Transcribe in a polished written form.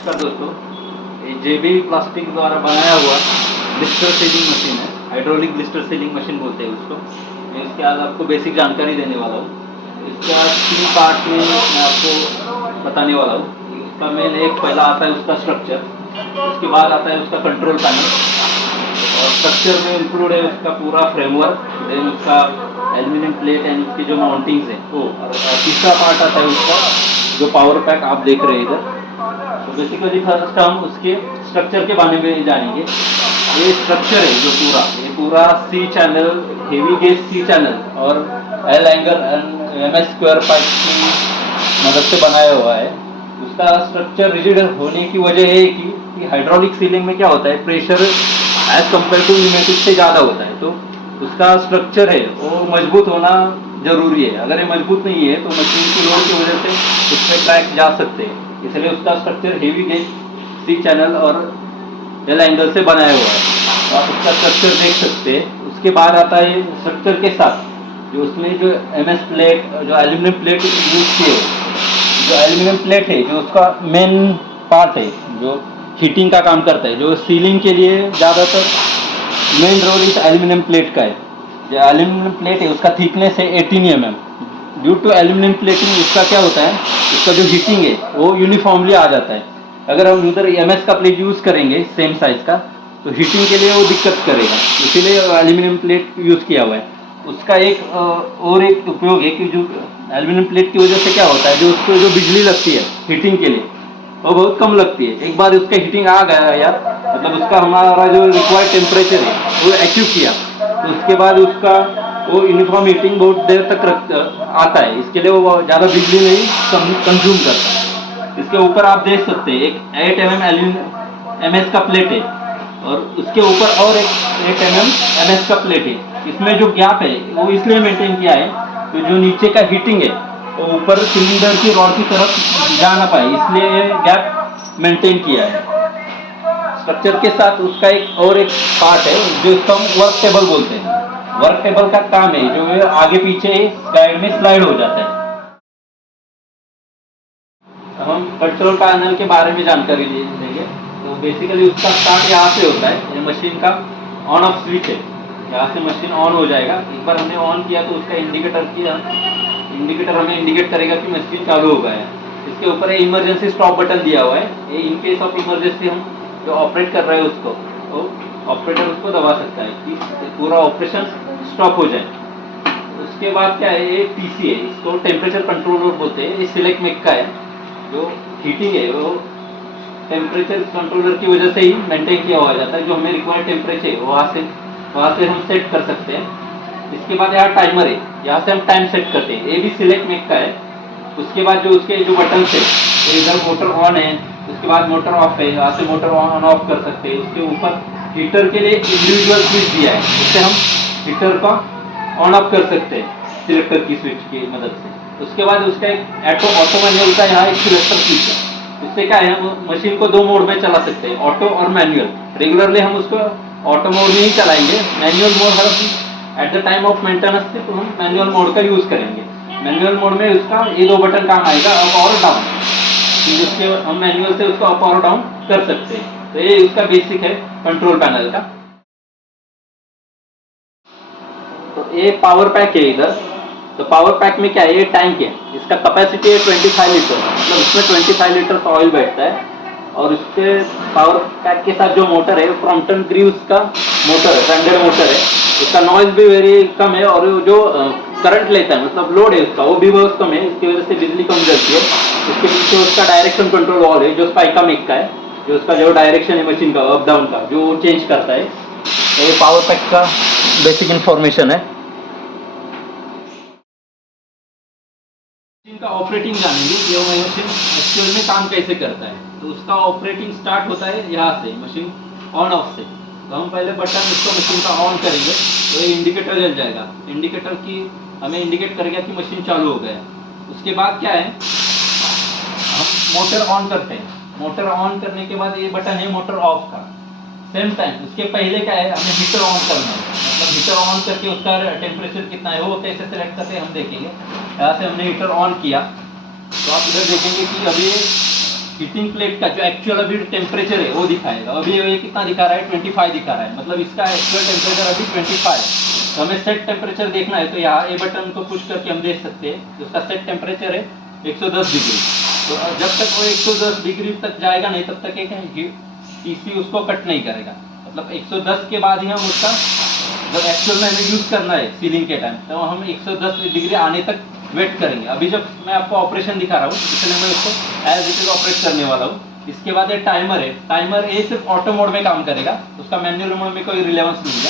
नमस्कार दोस्तों, ये जेबी प्लास्टिक द्वारा बनाया हुआ ब्लिस्टर सीलिंग मशीन है। हाइड्रोलिक ब्लिस्टर सीलिंग मशीन बोलते हैं उसको। मैं इसके आज आपको बेसिक जानकारी देने वाला हूँ। इसका 3 पार्ट में मैं आपको बताने वाला हूँ। इसका मेन एक पहला आता है उसका स्ट्रक्चर, उसके बाद आता है उसका कंट्रोल पैनल, और स्ट्रक्चर में इंक्लूड है उसका पूरा फ्रेमवर्क, देन उसका एल्यूमिनियम प्लेट एंड उसकी जो माउंटिंग्स है वो, और तीसरा पार्ट आता है उसका जो पावर पैक आप देख रहे हैं इधर। तो बेसिकली फर्स्ट हम उसके स्ट्रक्चर के बारे में जानेंगे। ये स्ट्रक्चर है जो ये पूरा सी चैनल, हेवी गेज सी चैनल और L angle and MS square pipe की मदद से बनाया हुआ है। उसका स्ट्रक्चर रिजिड होने की वजह है कि हाइड्रोलिक सीलिंग में क्या होता है, pressure as compare to pneumatic से ज़्यादा होता है, तो उसका स्ट्रक्चर है वो मजबूत होना जरूरी है। अगर ये मजबूत नहीं है तो मशीन की लोड की वजह से उस पर ट्रैक जा सकते हैं, इसलिए उसका स्ट्रक्चर हेवी गेज सी चैनल और एल एंगल से बनाया हुआ है। तो आप उसका स्ट्रक्चर देख सकते हैं। उसके बाद आता है स्ट्रक्चर के साथ जो उसमें जो MS प्लेट, जो एल्यूमिनियम प्लेट यूज किए, जो एल्यूमिनियम प्लेट है जो उसका मेन पार्ट है जो हीटिंग का काम करता है, जो सीलिंग के लिए ज़्यादातर मेन रोल इस एल्यूमिनियम प्लेट का है। जो एल्यूमिनियम प्लेट है उसका थिकनेस है 18 mm। Due to aluminium plating उसका क्या होता है, उसका जो हीटिंग है वो यूनिफॉर्मली आ जाता है। अगर हम उधर MS का प्लेट यूज़ करेंगे सेम साइज़ का तो हीटिंग के लिए वो दिक्कत करेगा, इसीलिए एल्यूमिनियम प्लेट यूज़ किया हुआ है। उसका एक और एक उपयोग है कि जो एल्यूमिनियम प्लेट की वजह से क्या होता है, जो उसको जो बिजली लगती है हीटिंग के लिए वो बहुत कम लगती है। एक बार उसका हीटिंग आ गया यार, मतलब उसका हमारा जो रिक्वायर्ड टेम्परेचर है वो अचीव किया, तो उसके बाद उसका वो यूनिफॉर्म हीटिंग बहुत देर तक आता है, इसके लिए वो ज़्यादा बिजली नहीं कंज्यूम करता। इसके ऊपर आप देख सकते हैं एक 8 mm MS का प्लेट है, और उसके ऊपर और एक 8 mm MS का प्लेट है। इसमें जो गैप है वो इसलिए मेंटेन किया है तो जो नीचे का हीटिंग है वो ऊपर सिलेंडर की रॉड की तरफ जा ना पाए, इसलिए ये गैप मेंटेन किया है। स्ट्रक्चर के साथ उसका एक पार्ट है जो इसको हम वर्क टेबल बोलते हैं। वर्क टेबल का काम है जो ये आगे पीछे साइड में स्लाइड हो जाता है। हम कंट्रोल पैनल के बारे में जानकारी लेंगे। तो बेसिकली उसका स्टार्ट यहाँ से होता है, ये मशीन का ऑन ऑफ स्विच है, यहाँ से मशीन ऑन हो जाएगा। एक बार हमने ऑन किया तो उसका इंडिकेटर हमें इंडिकेट करेगा कि मशीन चालू हो गया है। इसके ऊपर इमरजेंसी स्टॉप बटन दिया हुआ है, ये इन केस ऑफ इमरजेंसी हम जो ऑपरेट कर रहे हैं उसको, तो ऑपरेटर उसको दबा सकता है कि पूरा ऑपरेशन स्टॉप हो जाए। उसके बाद क्या है, ये PC है, इसको टेम्परेचर कंट्रोलर बोलते हैं। ये सिलेक्ट मेक का है, जो हीटिंग है वो टेम्परेचर कंट्रोलर की वजह से ही मेंटेन किया हुआ जाता है। जो हमें रिक्वायर्ड टेम्परेचर है वहाँ से हम सेट कर सकते हैं। इसके बाद यहाँ टाइमर है, यहाँ से हम टाइम सेट करते हैं, ये भी सिलेक्ट मेक का है। उसके बाद जो उसके जो बटन है, इधर मोटर ऑन है, उसके बाद मोटर ऑफ है, यहाँ से मोटर ऑन ऑफ कर सकते हैं। उसके ऊपर हीटर के लिए इंडिविजुअल स्विच दिया है, इससे हम हीटर का ऑन ऑफ कर सकते हैं सिलेक्टर की स्विच की मदद से। उसके बाद उसका एक ऑटो मैनुअल का यहाँ एक सिलेक्टर स्विच है, इससे क्या है हम मशीन को 2 मोड में चला सकते हैं, ऑटो और मैनुअल। रेगुलरली हम उसको ऑटो मोड में ही चलाएंगे, manual mode her at the time of maintenance से तो हम मैनुअल मोड का यूज़ करेंगे। मैनुअल मोड में उसका ये 2 बटन काम आएगा, अप और डाउन, जिसके हम मैनुअल से उसको अप और डाउन कर सकते हैं। तो ये उसका बेसिक है कंट्रोल पैनल का। तो ये पावर पैक है इधर। तो पावर पैक में क्या है, ये टैंक है, इसका कैपेसिटी है 25 लीटर, मतलब उसमें 25 लीटर ऑयल बैठता है। और उसके पावर पैक के साथ जो मोटर है क्रॉम्पटन ग्रीव्स का मोटर है, स्टैंडर्ड मोटर है। उसका नॉइज भी वेरी कम है, और जो करंट लेता है मतलब लोड है उसका वो भी बहुत कम है, इसकी वजह से बिजली कम जलती है। उसके नीचे उसका डायरेक्शन कंट्रोल वॉल है जो स्पाइका मेक का है, जो उसका जो डायरेक्शन है मशीन का अप डाउन का जो चेंज करता है। तो ये पावर पैक का बेसिक इंफॉर्मेशन है। मशीन का ऑपरेटिंग जानेंगे कि वो मशीन एक्चुअल में काम कैसे करता है। तो उसका ऑपरेटिंग स्टार्ट होता है यहाँ से, मशीन ऑन ऑफ से। तो हम पहले बटन इसको मशीन का ऑन करेंगे तो ये इंडिकेटर जल जाएगा, इंडिकेटर की हमें इंडिकेट करेगा कि मशीन चालू हो गया। उसके बाद क्या है, हम मोटर ऑन करते हैं। मोटर ऑन करने के बाद ये बटन है मोटर ऑफ का। सेम टाइम उसके पहले क्या है, हमें हीटर ऑन करना है, मतलब हीटर ऑन करके उसका टेम्परेचर कितना है वो कैसे सेलेक्ट करते हैं हम देखेंगे। यहाँ से हमने हीटर ऑन किया तो आप इधर देखेंगे कि अभी हीटिंग प्लेट का जो एक्चुअल अभी टेम्परेचर है वो दिखाएगा। अभी ये कितना दिखा रहा है, 25 दिखा रहा है, मतलब इसका एक्चुअल टेम्परेचर अभी 25 है। तो हमें सेट टेम्परेचर देखना है, तो यहाँ ए बटन को पुश करके हम देख सकते हैं उसका सेट टेम्परेचर है 110 डिग्री। तो जब तक वो 110 डिग्री तक जाएगा नहीं तब तक एक ईसी उसको कट नहीं करेगा। मतलब 110 के बाद ही हम उसका, जब एक्चुअल में हमें यूज़ करना है सीलिंग के टाइम, तो हम 110 डिग्री आने तक वेट करेंगे। अभी जब मैं आपको ऑपरेशन दिखा रहा हूँ इसलिए मैं उसको एज इट इज ऑपरेट करने वाला हूँ। इसके बाद ये टाइमर है, टाइमर ये सिर्फ ऑटो मोड में काम करेगा, उसका मैनुअल मोड में कोई रिलेवेंस नहीं है।